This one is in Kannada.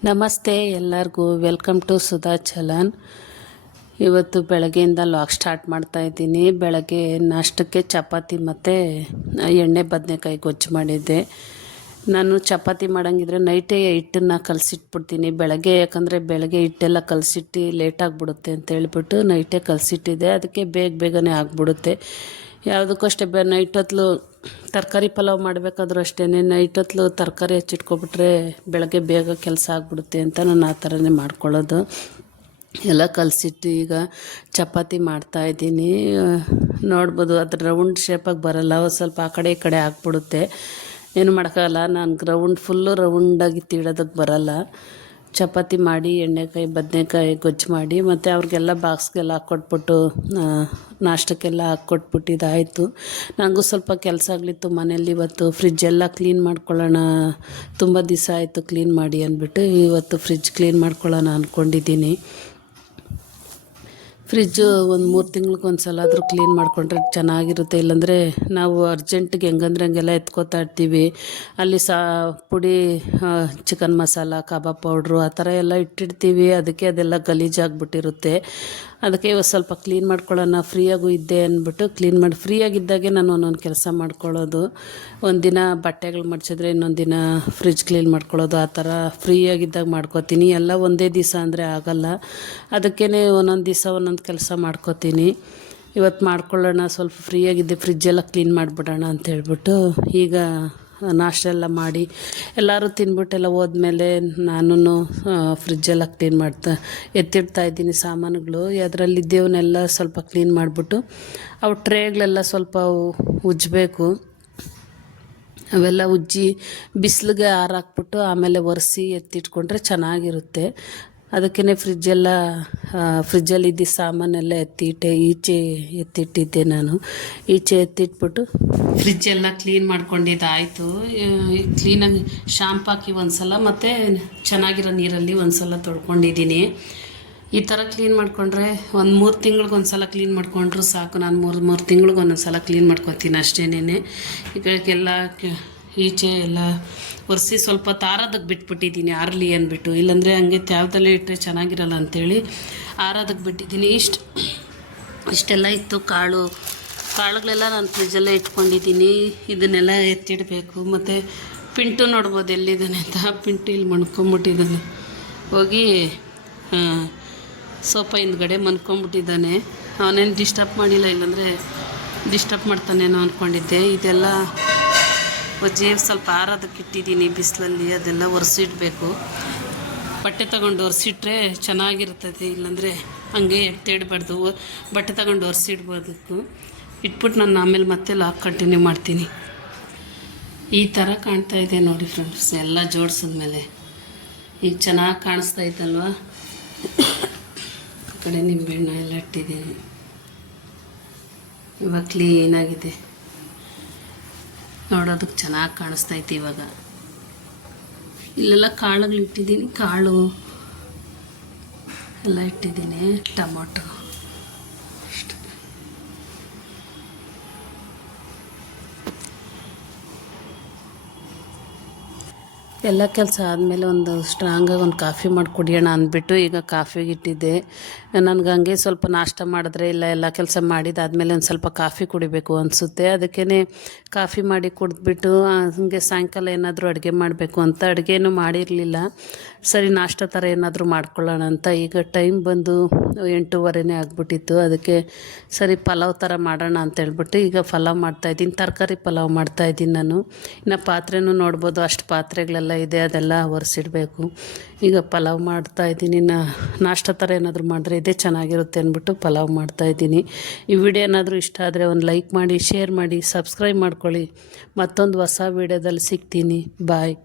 ನಮಸ್ತೆ ಎಲ್ಲರಿಗೂ, ವೆಲ್ಕಮ್ ಟು ಸುಧಾ ಚಲನ್. ಇವತ್ತು ಬೆಳಗ್ಗೆಯಿಂದ ಲಾಗ್ ಸ್ಟಾರ್ಟ್ ಮಾಡ್ತಾ ಇದ್ದೀನಿ. ಬೆಳಗ್ಗೆ ನಾಷ್ಟಕ್ಕೆ ಚಪಾತಿ ಮತ್ತು ಎಣ್ಣೆ ಬದನೆಕಾಯಿ ಗೊಜ್ಜು ಮಾಡಿದ್ದೆ. ನಾನು ಚಪಾತಿ ಮಾಡೋಂಗಿದ್ರೆ ನೈಟೇ ಹಿಟ್ಟನ್ನು ಕಲಸಿಟ್ಬಿಡ್ತೀನಿ ಬೆಳಗ್ಗೆ, ಯಾಕಂದರೆ ಬೆಳಗ್ಗೆ ಹಿಟ್ಟೆಲ್ಲ ಕಲಸಿಟ್ಟು ಲೇಟಾಗಿಬಿಡುತ್ತೆ ಅಂತ ಹೇಳ್ಬಿಟ್ಟು ನೈಟೇ ಕಲಸಿಟ್ಟಿದ್ದೆ. ಅದಕ್ಕೆ ಬೇಗನೆ ಆಗಿಬಿಡುತ್ತೆ. ಯಾವುದಕ್ಕೂ ಅಷ್ಟೇ ನೈಟ್ ಹೊತ್ತು ತರಕಾರಿ ಪಲಾವ್ ಮಾಡಬೇಕಾದ್ರೂ ಅಷ್ಟೇ ನೈಟ್ ಹೊತ್ತು ತರಕಾರಿ ಹೆಚ್ಚಿಟ್ಕೊಬಿಟ್ರೆ ಬೆಳಗ್ಗೆ ಬೇಗ ಕೆಲಸ ಆಗಿಬಿಡುತ್ತೆ ಅಂತ ನಾನು ಆ ಥರನೇ ಮಾಡ್ಕೊಳ್ಳೋದು. ಎಲ್ಲ ಕಲಸಿಟ್ಟು ಈಗ ಚಪಾತಿ ಮಾಡ್ತಾಯಿದ್ದೀನಿ. ನೋಡ್ಬೋದು ಅದ್ರ ರೌಂಡ್ ಶೇಪಾಗಿ ಬರೋಲ್ಲ, ಸ್ವಲ್ಪ ಆ ಕಡೆ ಈ ಕಡೆ ಆಗಿಬಿಡುತ್ತೆ. ಏನು ಮಾಡೋಕ್ಕಾಗಲ್ಲ, ನಾನು ಫುಲ್ಲು ರೌಂಡಾಗಿ ತೀಡೋದಕ್ಕೆ ಬರೋಲ್ಲ. ಚಪಾತಿ ಮಾಡಿ ಎಣ್ಣೆಕಾಯಿ ಬದನೆಕಾಯಿ ಗೊಜ್ಜು ಮಾಡಿ ಮತ್ತು ಅವ್ರಿಗೆಲ್ಲ ಬಾಕ್ಸ್ಗೆಲ್ಲ ಹಾಕ್ಕೊಟ್ಬಿಟ್ಟು ನಾಷ್ಟಕ್ಕೆಲ್ಲ ಹಾಕ್ಕೊಟ್ಬಿಟ್ಟಿದ್ದಾಯಿತು. ನನಗೂ ಸ್ವಲ್ಪ ಕೆಲಸ ಆಗಲಿತ್ತು ಮನೇಲಿ. ಇವತ್ತು ಫ್ರಿಜ್ಜೆಲ್ಲ ಕ್ಲೀನ್ ಮಾಡ್ಕೊಳ್ಳೋಣ, ತುಂಬ ದಿವಸ ಆಯಿತು ಕ್ಲೀನ್ ಮಾಡಿ ಅಂದ್ಬಿಟ್ಟು ಇವತ್ತು ಫ್ರಿಜ್ ಕ್ಲೀನ್ ಮಾಡ್ಕೊಳ್ಳೋಣ ಅಂದ್ಕೊಂಡಿದ್ದೀನಿ. ಫ್ರಿಜ್ಜು ಒಂದು 3 ತಿಂಗ್ಳಿಗೊಂದು ಸಲ ಆದರೂ ಕ್ಲೀನ್ ಮಾಡಿಕೊಂಡ್ರೆ ಚೆನ್ನಾಗಿರುತ್ತೆ. ಇಲ್ಲಾಂದರೆ ನಾವು ಅರ್ಜೆಂಟಿಗೆ ಹೆಂಗಂದ್ರೆ ಹಂಗೆಲ್ಲ ಎತ್ಕೋತಾ ಇರ್ತೀವಿ. ಅಲ್ಲಿ ಪುಡಿ ಚಿಕನ್ ಮಸಾಲ, ಕಬಾಬ್ ಪೌಡ್ರು ಆ ಥರ ಎಲ್ಲ ಇಟ್ಟಿರ್ತೀವಿ. ಅದಕ್ಕೆ ಅದೆಲ್ಲ ಗಲೀಜಾಗಿಬಿಟ್ಟಿರುತ್ತೆ. ಅದಕ್ಕೆ ಇವತ್ತು ಸ್ವಲ್ಪ ಕ್ಲೀನ್ ಮಾಡ್ಕೊಳ್ಳೋಣ, ಫ್ರೀಯಾಗೂ ಇದ್ದೆ ಅಂದ್ಬಿಟ್ಟು ಕ್ಲೀನ್ ಮಾಡಿ ಫ್ರೀಯಾಗಿದ್ದಾಗೆ ನಾನು ಒಂದೊಂದು ಕೆಲಸ ಮಾಡ್ಕೊಳ್ಳೋದು. ಒಂದಿನ ಬಟ್ಟೆಗಳು ಮಡ್ಚಿದ್ರೆ ಇನ್ನೊಂದು ದಿನ ಫ್ರಿಜ್ ಕ್ಲೀನ್ ಮಾಡ್ಕೊಳ್ಳೋದು, ಆ ಥರ ಫ್ರೀಯಾಗಿದ್ದಾಗ ಮಾಡ್ಕೋತೀನಿ. ಎಲ್ಲ ಒಂದೇ ದಿವಸ ಅಂದರೆ ಆಗೋಲ್ಲ. ಅದಕ್ಕೇ ಒಂದೊಂದು ದಿವಸ ಒಂದೊಂದು ಕೆಲಸ ಮಾಡ್ಕೋತೀನಿ. ಇವತ್ತು ಮಾಡ್ಕೊಳ್ಳೋಣ, ಸ್ವಲ್ಪ ಫ್ರೀಯಾಗಿದ್ದೆ, ಫ್ರಿಜ್ಜೆಲ್ಲ ಕ್ಲೀನ್ ಮಾಡಿಬಿಡೋಣ ಅಂತ ಹೇಳ್ಬಿಟ್ಟು ಈಗ ನಾಷ್ಟ ಎಲ್ಲ ಮಾಡಿ ಎಲ್ಲರೂ ತಿಂದ್ಬಿಟ್ಟೆಲ್ಲ ಹೋದ್ಮೇಲೆ ನಾನು ಫ್ರಿಜ್ಜೆಲ್ಲ ಕ್ಲೀನ್ ಎತ್ತಿಡ್ತಾ ಇದ್ದೀನಿ ಸಾಮಾನುಗಳು. ಅದರಲ್ಲಿದ್ದೇವನ್ನೆಲ್ಲ ಸ್ವಲ್ಪ ಕ್ಲೀನ್ ಮಾಡಿಬಿಟ್ಟು ಅವು ಟ್ರೇಗಳೆಲ್ಲ ಸ್ವಲ್ಪ ಉಜ್ಜಬೇಕು. ಅವೆಲ್ಲ ಉಜ್ಜಿ ಬಿಸಿಲಿಗೆ ಆರಾಕ್ಬಿಟ್ಟು ಆಮೇಲೆ ಒರೆಸಿ ಎತ್ತಿಟ್ಕೊಂಡ್ರೆ ಚೆನ್ನಾಗಿರುತ್ತೆ. ಅದಕ್ಕೇ ಫ್ರಿಜ್ಜಲ್ಲಿ ಇದ್ದ ಸಾಮಾನೆಲ್ಲ ಈಚೆ ಎತ್ತಿಟ್ಟಿದ್ದೆ. ನಾನು ಈಚೆ ಎತ್ತಿಟ್ಬಿಟ್ಟು ಫ್ರಿಜ್ಜೆಲ್ಲ ಕ್ಲೀನ್ ಮಾಡ್ಕೊಂಡಿದ್ದಾಯಿತು. ಕ್ಲೀನಾಗಿ ಶಾಂಪು ಹಾಕಿ ಒಂದು ಸಲ ಮತ್ತು ಚೆನ್ನಾಗಿರೋ ನೀರಲ್ಲಿ ಒಂದು ಸಲ ತೊಳ್ಕೊಂಡಿದ್ದೀನಿ. ಈ ಥರ ಕ್ಲೀನ್ ಮಾಡಿಕೊಂಡ್ರೆ ಒಂದು 3 ತಿಂಗ್ಳಿಗೊಂದು ಸಲ ಕ್ಲೀನ್ ಮಾಡಿಕೊಂಡ್ರು ಸಾಕು. ನಾನು 3 ತಿಂಗ್ಳಿಗೊಂದೊಂದು ಸಲ ಕ್ಲೀನ್ ಮಾಡ್ಕೊತೀನಿ ಅಷ್ಟೇನೆ. ಈಗೆಲ್ಲ ಈಚೆ ಎಲ್ಲ ಒರೆಸಿ ಸ್ವಲ್ಪ ತಾರೋದಕ್ಕೆ ಬಿಟ್ಬಿಟ್ಟಿದ್ದೀನಿ, ಆರಲಿ ಅಂದ್ಬಿಟ್ಟು. ಇಲ್ಲಾಂದರೆ ಹಂಗೆ ತ್ಯಾವದಲ್ಲೇ ಇಟ್ಟರೆ ಚೆನ್ನಾಗಿರಲ್ಲ ಅಂಥೇಳಿ ಆರೋದಕ್ಕೆ ಬಿಟ್ಟಿದ್ದೀನಿ. ಇಷ್ಟೆಲ್ಲ ಇತ್ತು ಕಾಳುಗಳೆಲ್ಲ ನಾನು ಫ್ರಿಜ್ಜಲ್ಲೇ ಇಟ್ಕೊಂಡಿದ್ದೀನಿ. ಇದನ್ನೆಲ್ಲ ಎತ್ತಿಡಬೇಕು. ಮತ್ತು ಪಿಂಟು ನೋಡ್ಬೋದು ಎಲ್ಲಿದ್ದಾನೆ ಅಂತ. ಪಿಂಟು ಇಲ್ಲಿ ಮಣ್ಕೊಂಬಿಟ್ಟಿದ್ದಾನೆ, ಹೋಗಿ ಸೋಫಾ ಹಿಂದ್ಗಡೆ ಮನ್ಕೊಂಬಿಟ್ಟಿದ್ದಾನೆ. ಅವನೇನು ಡಿಸ್ಟರ್ಬ್ ಮಾಡಿಲ್ಲ, ಇಲ್ಲಾಂದರೆ ಡಿಸ್ಟರ್ಬ್ ಮಾಡ್ತಾನೇನೋ ಅಂದ್ಕೊಂಡಿದ್ದೆ. ಇದೆಲ್ಲ ಸ್ವಲ್ಪ ಆರೋದಕ್ಕೆ ಇಟ್ಟಿದ್ದೀನಿ ಬಿಸಿಲಲ್ಲಿ. ಅದೆಲ್ಲ ಒರೆಸಿಡಬೇಕು. ಬಟ್ಟೆ ತಗೊಂಡು ಒರೆಸಿಟ್ರೆ ಚೆನ್ನಾಗಿರ್ತದೆ, ಇಲ್ಲಾಂದರೆ ಹಂಗೆ ಎತ್ತಿಡಬಾರ್ದು. ಬಟ್ಟೆ ತಗೊಂಡು ಒರೆಸಿಡ್ಬೋದಕ್ಕೂ ಇಟ್ಬಿಟ್ಟು ನಾನು ಆಮೇಲೆ ಮತ್ತೆ ಲಾಕ್ ಕಂಟಿನ್ಯೂ ಮಾಡ್ತೀನಿ. ಈ ಥರ ಕಾಣ್ತಾ ಇದೆ ನೋಡಿ ಫ್ರೆಂಡ್ಸ್, ಎಲ್ಲ ಜೋಡಿಸಿದ್ಮೇಲೆ ಈಗ ಚೆನ್ನಾಗಿ ಕಾಣಿಸ್ತಾ ಇತ್ತಲ್ವ. ಆ ಕಡೆ ನಿಂಬೆಹಣ್ಣು ಎಲ್ಲ ಇಟ್ಟಿದ್ದೀನಿ. ಇವಾಗ ಕ್ಲೀನಾಗಿದೆ, ನೋಡೋದಕ್ಕೆ ಚೆನ್ನಾಗಿ ಕಾಣಿಸ್ತೈತಿ. ಇವಾಗ ಇಲ್ಲೆಲ್ಲ ಕಾಳುಗಳು ಇಟ್ಟಿದ್ದೀನಿ, ಕಾಳು ಎಲ್ಲ ಇಟ್ಟಿದ್ದೀನಿ. ಟೊಮೊಟೊ ಎಲ್ಲ ಕೆಲಸ ಆದಮೇಲೆ ಒಂದು ಸ್ಟ್ರಾಂಗಾಗಿ ಒಂದು ಕಾಫಿ ಮಾಡಿ ಕುಡಿಯೋಣ ಅಂದ್ಬಿಟ್ಟು ಈಗ ಕಾಫಿಗೆ ಇಟ್ಟಿದ್ದೆ. ನನಗೆ ಹಂಗೆ ಸ್ವಲ್ಪ ನಾಷ್ಟ ಮಾಡಿದ್ರೆ ಎಲ್ಲ ಕೆಲಸ ಮಾಡಿದಾದ್ಮೇಲೆ ಒಂದು ಸ್ವಲ್ಪ ಕಾಫಿ ಕುಡಿಬೇಕು ಅನಿಸುತ್ತೆ. ಅದಕ್ಕೇ ಕಾಫಿ ಮಾಡಿ ಕುಡಿದ್ಬಿಟ್ಟು ಹಾಗೆ ಸಾಯಂಕಾಲ ಏನಾದರೂ ಅಡುಗೆ ಮಾಡಬೇಕು ಅಂತ ಅಡುಗೆನೂ ಮಾಡಿರಲಿಲ್ಲ. ಸರಿ ನಾಷ್ಟ ಥರ ಏನಾದರೂ ಮಾಡ್ಕೊಳ್ಳೋಣ ಅಂತ. ಈಗ ಟೈಮ್ ಬಂದು 8:15 ಆಗಿಬಿಟ್ಟಿತ್ತು. ಅದಕ್ಕೆ ಸರಿ ಪಲಾವ್ ಥರ ಮಾಡೋಣ ಅಂತ ಹೇಳ್ಬಿಟ್ಟು ಈಗ ಪಲಾವ್ ಮಾಡ್ತಾಯಿದ್ದೀನಿ. ತರಕಾರಿ ಪಲಾವ್ ಮಾಡ್ತಾಯಿದ್ದೀನಿ ನಾನು. ಇನ್ನು ಪಾತ್ರೆನೂ ನೋಡ್ಬೋದು, ಅಷ್ಟು ಪಾತ್ರೆಗಳೆಲ್ಲ ಇದೆ, ಅದೆಲ್ಲ ಒರೆಸಿಡಬೇಕು. ಈಗ ಪಲಾವ್ ಮಾಡ್ತಾಯಿದ್ದೀನಿ. ನಾಷ್ಟ ಥರ ಏನಾದರೂ ಮಾಡಿದ್ರೆ ಇದೇ ಚೆನ್ನಾಗಿರುತ್ತೆ ಅಂದ್ಬಿಟ್ಟು ಪಲಾವ್ ಮಾಡ್ತಾಯಿದ್ದೀನಿ. ಈ ವಿಡಿಯೋ ಏನಾದರೂ ಇಷ್ಟ ಆದರೆ ಒಂದು ಲೈಕ್ ಮಾಡಿ, ಶೇರ್ ಮಾಡಿ, ಸಬ್ಸ್ಕ್ರೈಬ್ ಮಾಡ್ಕೊಳ್ಳಿ. ಮತ್ತೊಂದು ಹೊಸ ವಿಡಿಯೋದಲ್ಲಿ ಸಿಗ್ತೀನಿ. ಬಾಯ್.